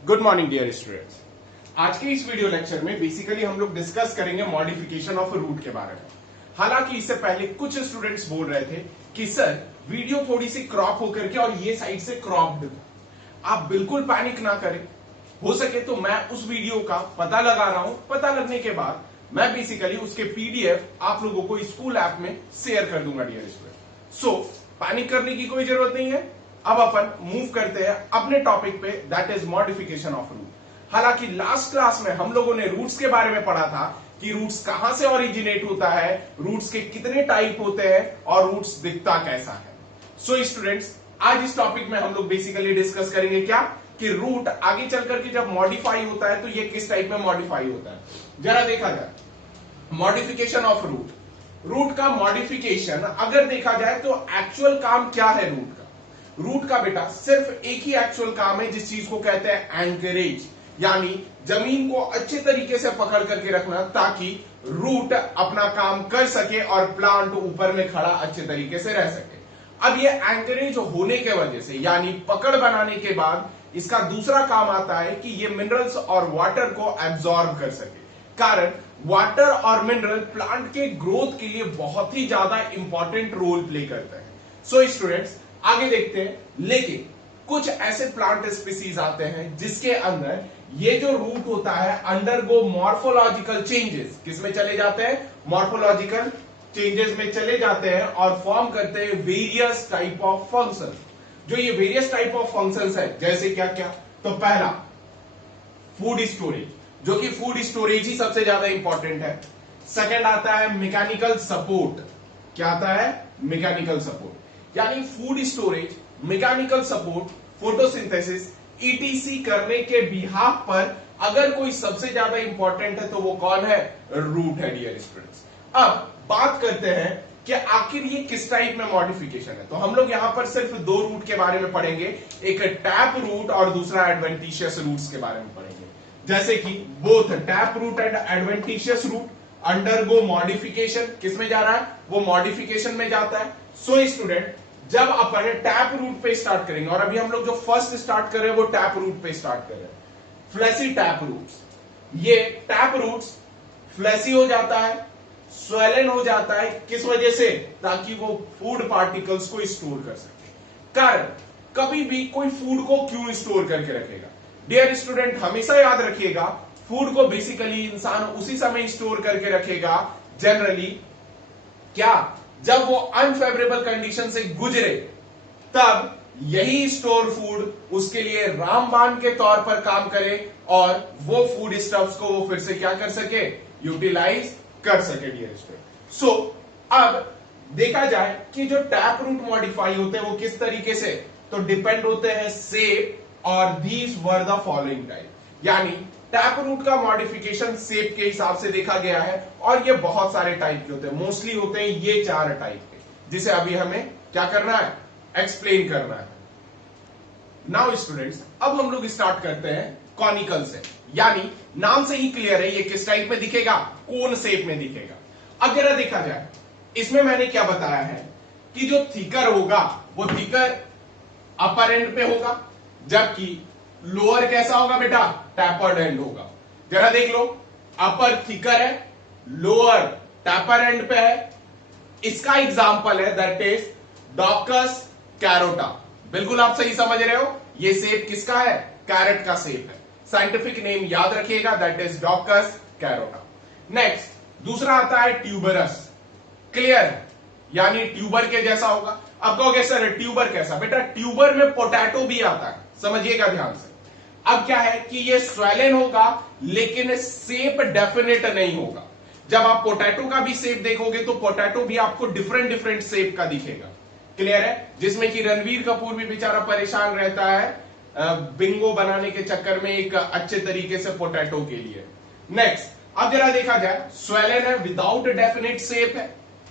Good morning dear students. आज के इस वीडियो लेक्चर में बेसिकली हम लोग डिस्कस करेंगे मॉडिफिकेशन ऑफ रूट के बारे में। हालांकि इससे पहले कुछ स्टूडेंट्स बोल रहे थे कि सर वीडियो थोड़ी सी क्रॉप होकर के और ये साइड से क्रॉप्ड था। आप बिल्कुल पैनिक ना करें, हो सके तो मैं उस वीडियो का पता लगा रहा हूं। पता लगने के बाद मैं बेसिकली उसके पीडीएफ आप लोगों को स्कूल ऐप में शेयर कर दूंगा डियर स्टूडेंट। सो पैनिक करने की कोई जरूरत नहीं है। अब अपन मूव करते हैं अपने टॉपिक पे, that is modification of root. हालांकि लास्ट क्लास में हम लोगों ने रूट्स के बारे में पढ़ा था कि रूट्स कहां से ओरिजिनेट होता है, रूट्स के कितने टाइप होते हैं और रूट्स दिखता कैसा है। सो स्टूडेंट्स, आज इस टॉपिक में हम लोग बेसिकली डिस्कस करेंगे क्या कि रूट आगे चल करके जब मॉडिफाई होता है तो ये किस टाइप में मॉडिफाई होता है। जरा देखा जाए मॉडिफिकेशन ऑफ रूट का मॉडिफिकेशन अगर देखा जाए तो एक्चुअल काम क्या है रूट का। रूट का बेटा सिर्फ एक ही एक्चुअल काम है जिस चीज को कहते हैं एंकरेज, यानी जमीन को अच्छे तरीके से पकड़ करके रखना ताकि रूट अपना काम कर सके और प्लांट ऊपर में खड़ा अच्छे तरीके से रह सके। अब ये एंकरेज होने के वजह से यानी पकड़ बनाने के बाद इसका दूसरा काम आता है कि ये मिनरल्स और वाटर को एब्जॉर्ब कर सके। कारण वाटर और मिनरल प्लांट के ग्रोथ के लिए बहुत ही ज्यादा इंपॉर्टेंट रोल प्ले करते हैं। सो स्टूडेंट्स आगे देखते हैं, लेकिन कुछ ऐसे प्लांट स्पीसीज आते हैं जिसके अंदर ये जो रूट होता है अंडरगो मॉर्फोलॉजिकल चेंजेस। किसमें चले जाते हैं? मॉर्फोलॉजिकल चेंजेस में चले जाते हैं और फॉर्म करते हैं वेरियस टाइप ऑफ फंक्शन। जो ये वेरियस टाइप ऑफ फंक्शंस है जैसे क्या क्या, तो पहला फूड स्टोरेज, जो कि फूड स्टोरेज ही सबसे ज्यादा इंपॉर्टेंट है। सेकंड आता है मैकेनिकल सपोर्ट। क्या आता है? मैकेनिकल सपोर्ट, यानी food storage, mechanical support, photosynthesis etc करने के बिहाफ पर अगर कोई सबसे ज्यादा इंपॉर्टेंट है तो वो कौन है? रूट है डियर स्टूडेंट्स। अब बात करते हैं कि आखिर ये किस टाइप में मॉडिफिकेशन है। तो हम लोग यहां पर सिर्फ दो रूट के बारे में पढ़ेंगे, एक टैप रूट और दूसरा एडवेंटिशियस रूट्स के बारे में पढ़ेंगे। जैसे कि both tap root and adventitious root undergo modification. किसमें जा रहा है? वो मॉडिफिकेशन में जाता है। सो स्टूडेंट जब अपन टैप रूट पे स्टार्ट करेंगे, और अभी हम लोग जो फर्स्ट स्टार्ट कर रहे हैं वो टैप रूट पे स्टार्ट कर रहे हैं, फ्लैसी टैप रूट्स। ये टैप रूट्स फ्लैसी हो जाता है, स्वेलन हो जाता है। किस वजह से? ताकि वो फूड पार्टिकल्स को स्टोर कर सके। कारण कभी भी कोई फूड को क्यों स्टोर करके रखेगा? डियर स्टूडेंट हमेशा याद रखिएगा, फूड को बेसिकली इंसान उसी समय स्टोर करके रखेगा जनरली क्या, जब वो अनफेवरेबल कंडीशन से गुजरे, तब यही स्टोर फूड उसके लिए रामबाण के तौर पर काम करे और वो फूड स्टफ्स को वो फिर से क्या कर सके? यूटिलाइज कर सके डियर स्टूडेंट। सो अब देखा जाए कि जो टैप रूट मॉडिफाई होते हैं वो किस तरीके से, तो डिपेंड होते हैं शेप और these were the following type. यानी टैप रूट का मॉडिफिकेशन शेप के हिसाब से देखा गया है और ये बहुत सारे टाइप के होते हैं, मोस्टली होते हैं ये चार टाइप के, जिसे अभी हमें क्या करना है? एक्सप्लेन करना है। नाउ स्टूडेंट्स अब हम लोग स्टार्ट करते हैं कॉनिकल से, यानी नाम से ही क्लियर है ये किस टाइप में दिखेगा? कोन शेप में दिखेगा। अगर देखा जाए इसमें मैंने क्या बताया है कि जो थिकर होगा वो थिकर अपर एंड पे होगा, जबकि लोअर कैसा होगा बेटा? टैपर्ड एंड होगा। जरा देख लो, अपर थिकर है, लोअर टैपर एंड पे है। इसका एग्जांपल है दैट इज डॉकस कैरोटा। बिल्कुल आप सही समझ रहे हो, ये शेप किसका है? कैरेट का शेप है। साइंटिफिक नेम याद रखिएगा, that is Daukaus carota. Next दूसरा आता है ट्यूबरस। क्लियर? यानी ट्यूबर के जैसा होगा। अब कहोगे सर ट्यूबर कैसा? बेटा ट्यूबर में पोटैटो भी आता है, समझिएगा ध्यान से। अब क्या है कि ये स्वेलन होगा लेकिन शेप डेफिनेट नहीं होगा। जब आप पोटैटो का भी शेप देखोगे तो पोटैटो भी आपको डिफरेंट डिफरेंट शेप का दिखेगा। क्लियर है? जिसमें कि रणवीर कपूर भी बेचारा परेशान रहता है बिंगो बनाने के चक्कर में एक अच्छे तरीके से पोटैटो के लिए। नेक्स्ट अब जरा देखा जाए, स्वेलन है विदाउट डेफिनेट शेप है।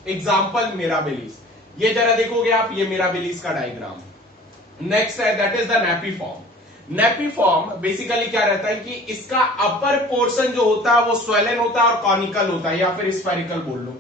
Example mirabilis. ये जरा देखोगे आप, ये मिराबिलिस का डायग्राम। नेक्स्ट है that is the napiform. Napiform basically क्या रहता है कि इसका अपर पोर्शन जो होता है वो स्वेलन होता है और कॉनिकल होता है, या फिर स्फेरिकल बोल लो।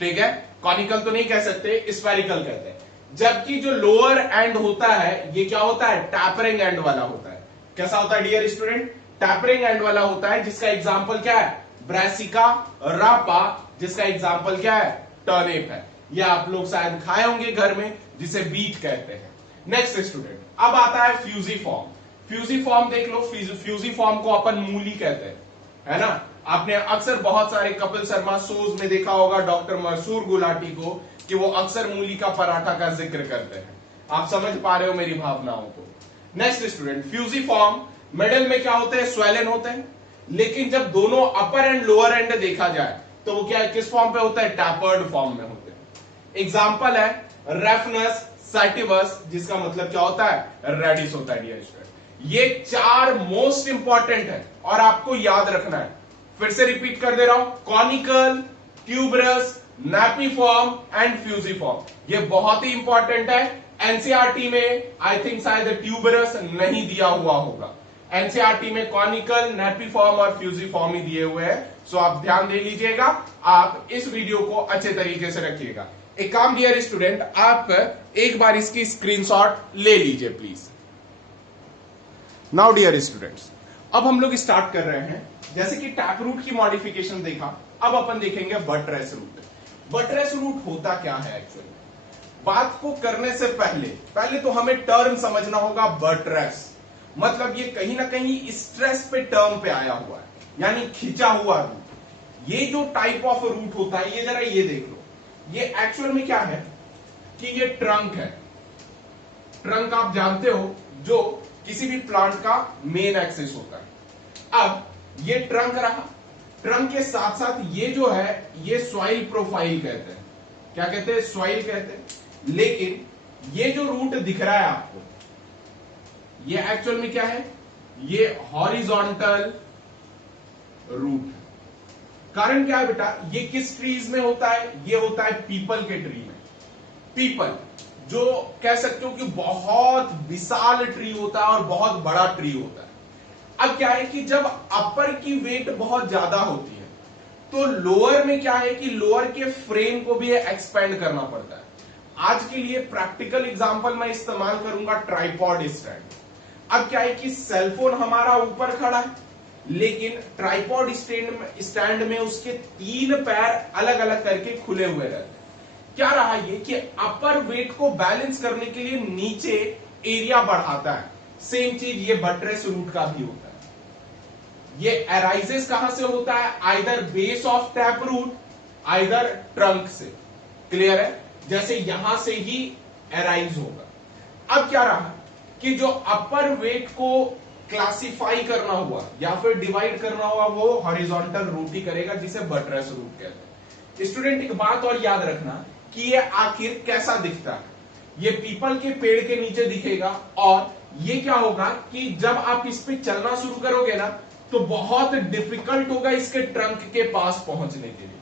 ठीक है, कॉनिकल तो नहीं कह सकते, स्फेरिकल कहते हैं। जबकि जो लोअर एंड होता है ये क्या होता है? टैपरिंग एंड वाला होता है। कैसा होता है डियर स्टूडेंट? टैपरिंग एंड वाला होता है, जिसका एग्जाम्पल क्या है? ब्रासिका रापा, जिसका एग्जाम्पल क्या है? टर्निप है। ये आप लोग शायद खाए होंगे घर में, जिसे बीट कहते हैं। नेक्स्ट स्टूडेंट, अब आता है फ्यूजीफॉर्म। फ्यूजीफॉर्म देख लो, फ्यूजीफॉर्म को अपन मूली कहते हैं, है ना? आपने अक्सर बहुत सारे कपिल शर्मा शोज में देखा होगा डॉक्टर मशहूर गुलाटी को, कि वो अक्सर मूली का पराठा का जिक्र करते हैं। आप समझ पा रहे हो मेरी भावनाओं को? नेक्स्ट स्टूडेंट, फ्यूजीफॉर्म मिडिल में क्या होते हैं? स्वेलन होते हैं। लेकिन जब दोनों अपर एंड लोअर एंड देखा जाए तो वो क्या है? किस फॉर्म पे होता है? टैपर्ड फॉर्म में होते हैं। एग्जाम्पल है रेफनस सैटिवस, जिसका मतलब क्या होता है? रेडिस होता है डियर स्टूडेंट। ये चार मोस्ट इंपॉर्टेंट है और आपको याद रखना है। फिर से रिपीट कर दे रहा हूं, कॉनिकल, ट्यूबरस, नैपीफॉर्म एंड फ्यूजीफॉर्म। ये बहुत ही इंपॉर्टेंट है। एनसीईआरटी में आई थिंक शायद ट्यूबरस नहीं दिया हुआ होगा। एनसीईआरटी में कॉनिकल, नैपीफॉर्म और फ्यूजीफॉर्म ही दिए हुए हैं। सो आप ध्यान दे लीजिएगा, आप इस वीडियो को अच्छे तरीके से रखिएगा। एक काम डियर स्टूडेंट, आप एक बार इसकी स्क्रीनशॉट ले लीजिए प्लीज। नाउ डियर स्टूडेंट्स, अब हम लोग स्टार्ट कर रहे हैं। जैसे कि टैप रूट की मॉडिफिकेशन देखा, अब अपन देखेंगे बटरेस रूट। बटरेस रूट होता क्या है एक्चुअली? बात को करने से पहले तो हमें टर्म समझना होगा। बटरेस मतलब ये कहीं ना कहीं स्ट्रेस पे टर्म पे आया हुआ है, यानी खिंचा हुआ रूट। ये जो टाइप ऑफ रूट होता है, ये जरा ये देख लो, ये एक्चुअल में क्या है कि ये ट्रंक है। ट्रंक आप जानते हो, जो किसी भी प्लांट का मेन एक्सिस होता है। अब ये ट्रंक रहा, ट्रंक के साथ साथ ये जो है ये सॉइल प्रोफाइल कहते हैं। क्या कहते हैं? सॉइल कहते हैं। लेकिन ये जो रूट दिख रहा है आपको, ये एक्चुअल में क्या है? ये हॉरिजॉन्टल रूट है। कारण क्या है बेटा? ये किस ट्रीज में होता है? ये होता है पीपल के ट्री में। पीपल जो कह सकते हो कि बहुत विशाल ट्री होता है और बहुत बड़ा ट्री होता है। अब क्या है कि जब अपर की वेट बहुत ज्यादा होती है तो लोअर में क्या है कि लोअर के फ्रेम को भी एक्सपेंड करना पड़ता है। आज के लिए प्रैक्टिकल एग्जांपल मैं इस्तेमाल करूंगा ट्राइपॉड स्टैंड। अब क्या है कि सेलफोन हमारा ऊपर खड़ा है, लेकिन ट्राइपॉड स्टैंड में उसके तीन पैर अलग अलग करके खुले हुए रहते हैं। क्या रहा ये कि अपर वेट को बैलेंस करने के लिए नीचे एरिया बढ़ाता है। सेम चीज ये बटरेस रूट का भी होता है। ये अराइजेस कहां से होता है? Either base of tap root, either trunk से। क्लियर है? जैसे यहां से ही अराइज होगा। अब क्या रहा कि जो अपर वेट को क्लासिफाई करना हुआ या फिर डिवाइड करना हुआ, वो हॉरिजॉन्टल रूट ही करेगा, जिसे बटरेस रूट कहते हैं। स्टूडेंट एक बात और याद रखना कि ये आखिर कैसा दिखता है। ये पीपल के पेड़ के नीचे दिखेगा और ये क्या होगा कि जब आप इस पे चलना शुरू करोगे ना तो बहुत डिफिकल्ट होगा इसके ट्रंक के पास पहुंचने के लिए।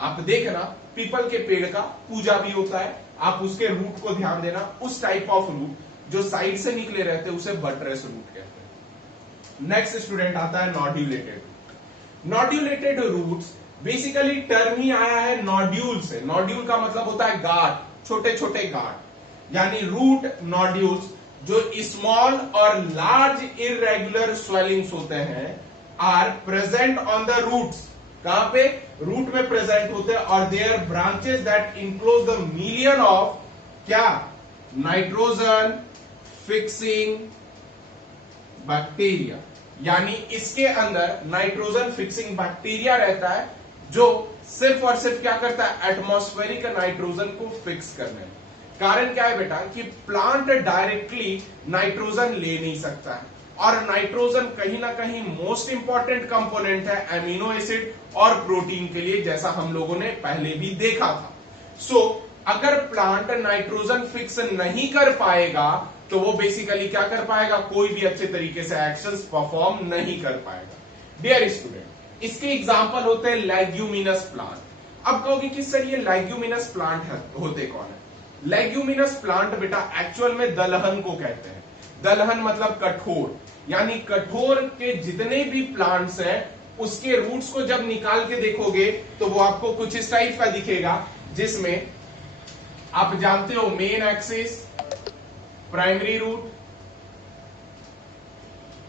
आप देखना पीपल के पेड़ का पूजा भी होता है, आप उसके रूट को ध्यान देना। उस टाइप ऑफ रूट जो साइड से निकले रहते हैं उसे बटरेस रूट कहते हैं। नेक्स्ट स्टूडेंट आता है nodulated root. Nodulated roots basically term ही आया है नॉड्यूल से। नॉड्यूल का मतलब होता है गांठ, छोटे छोटे गांठ, यानी रूट नॉड्यूल्स जो स्मॉल और लार्ज इरेगुलर स्वेलिंग्स होते हैं are present on the roots. कहां पे? रूट में प्रेजेंट होते हैं। और there branches that enclose the million of क्या? नाइट्रोजन फिक्सिंग बैक्टीरिया, यानी इसके अंदर नाइट्रोजन फिक्सिंग बैक्टीरिया रहता है जो सिर्फ और सिर्फ क्या करता है? एटमॉस्फेरिक नाइट्रोजन को फिक्स करने में। कारण क्या है बेटा कि प्लांट डायरेक्टली नाइट्रोजन ले नहीं सकता है, और नाइट्रोजन कहीं ना कहीं मोस्ट इंपॉर्टेंट कंपोनेंट है एमिनो एसिड और प्रोटीन के लिए, जैसा हम लोगों ने पहले भी देखा था। सो अगर प्लांट नाइट्रोजन फिक्स नहीं कर पाएगा तो वो बेसिकली क्या कर पाएगा? कोई भी अच्छे तरीके से एक्शंस परफॉर्म नहीं कर पाएगा। डियर स्टूडेंट, इसके एग्जांपल होते हैं लेग्यूमिनस प्लांट। अब कहोगे कि सर ये लेग्यूमिनस प्लांट होते कौन है? लेग्यूमिनस प्लांट बेटा एक्चुअल में दलहन को कहते हैं। दलहन मतलब कठोर, यानी कठोर के जितने भी प्लांट्स हैं उसके रूट्स को जब निकाल के देखोगे तो वो आपको कुछ इस टाइप का दिखेगा, जिसमें आप जानते हो मेन एक्सिस, प्राइमरी रूट,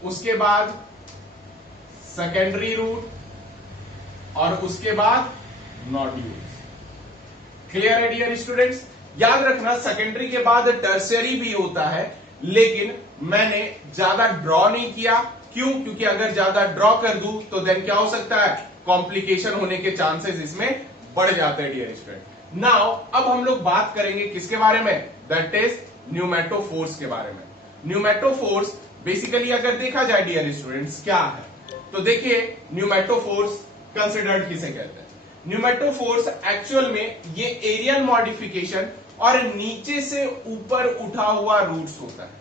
उसके बाद सेकेंडरी रूट, और उसके बाद नोड्यूल्स। क्लियर है डियर स्टूडेंट्स? याद रखना सेकेंडरी के बाद टर्शियरी भी होता है, लेकिन मैंने ज्यादा ड्रॉ नहीं किया। क्यों? क्योंकि अगर ज्यादा ड्रॉ कर दूं तो देन क्या हो सकता है, कॉम्प्लिकेशन होने के चांसेस इसमें बढ़ जाते हैं डियर स्टूडेंट। नाउ अब हम लोग बात करेंगे किसके बारे में, दैट इज न्यूमेटोफोर्स के बारे में। न्यूमेटोफोर्स बेसिकली अगर देखा जाए डियर स्टूडेंट्स क्या है, तो देखिए न्यूमेटोफोर्स कंसिडर्ड किसे कहते हैं। न्यूमेटोफोर्स एक्चुअल में ये एरियल मॉडिफिकेशन और नीचे से ऊपर उठा हुआ रूट्स होता है।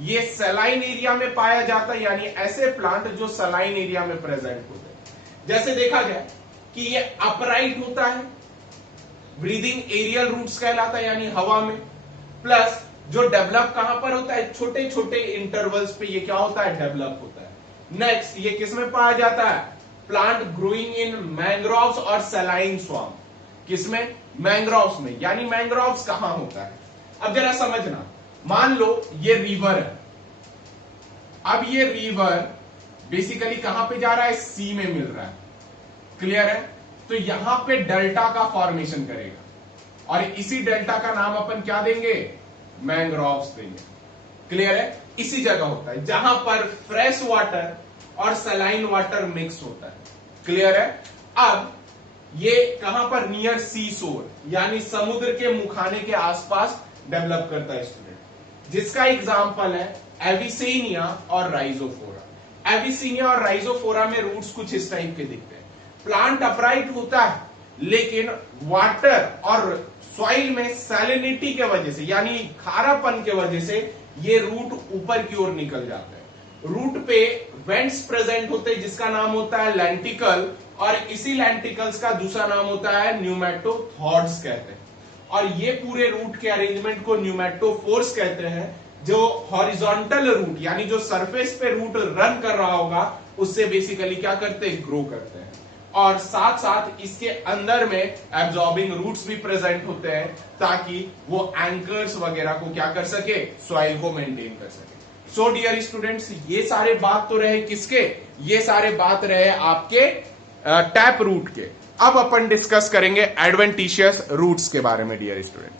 ये सलाइन एरिया में पाया जाता है, यानी ऐसे प्लांट जो सलाइन एरिया में प्रेजेंट होते हैं। जैसे देखा जाए कि ये अपराइट होता है, ब्रीदिंग एरियल रूट्स कहलाता है, यानी हवा में। प्लस जो डेवलप कहां पर होता है, छोटे छोटे इंटरवल्स पे ये क्या होता है, डेवलप होता है। नेक्स्ट ये किस में पाया जाता है, प्लांट ग्रोइंग इन मैंग्रोव्स और सलाइन स्वाम्प। किसमें, मैंग्रोव्स में। यानी मैंग्रोव्स कहां होता है, अब जरा समझना। मान लो ये रिवर है, अब ये रिवर बेसिकली कहां पे जा रहा है, सी में मिल रहा है। क्लियर है? तो यहां पे डेल्टा का फॉर्मेशन करेगा, और इसी डेल्टा का नाम अपन क्या देंगे, मैंग्रोव्स देंगे। क्लियर है? इसी जगह होता है जहां पर फ्रेश वाटर और सलाइन वाटर मिक्स होता है। क्लियर है? अब ये कहां पर, नियर सी शोर, यानी समुद्र के मुखाने के आसपास डेवलप करता है स्टूडेंट, जिसका एग्जाम्पल है एविसेनिया और राइजोफोरा। एविसेनिया और राइजोफोरा में रूट्स कुछ इस टाइप के दिखते हैं। प्लांट अपराइट होता है, लेकिन वाटर और सॉइल में सैलिनिटी के वजह से, यानी खारापन के वजह से ये रूट ऊपर की ओर निकल जाते हैं। रूट पे वेंट्स प्रेजेंट होते हैं, जिसका नाम होता है लेंटिकल, और इसी लेंटिकल्स का दूसरा नाम होता है न्यूमेटोथॉर्ड्स कहते हैं। और ये पूरे रूट के अरेंजमेंट को न्यूमेटोफोर्स कहते हैं, जो हॉरिजॉन्टल रूट, यानी जो सरफेस पे रूट रन कर रहा होगा, उससे बेसिकली क्या करते हैं, ग्रो करते हैं। और साथ साथ इसके अंदर में एब्जॉर्बिंग रूट्स भी प्रेजेंट होते हैं, ताकि वो एंकर्स वगैरह को क्या कर सके, सॉइल को मेंटेन कर सके। सो डियर स्टूडेंट्स, ये सारे बात तो रहे किसके, ये सारे बात रहे आपके टैप रूट के। अब अपन डिस्कस करेंगे एडवेंटिशियस रूट्स के बारे में डियर स्टूडेंट।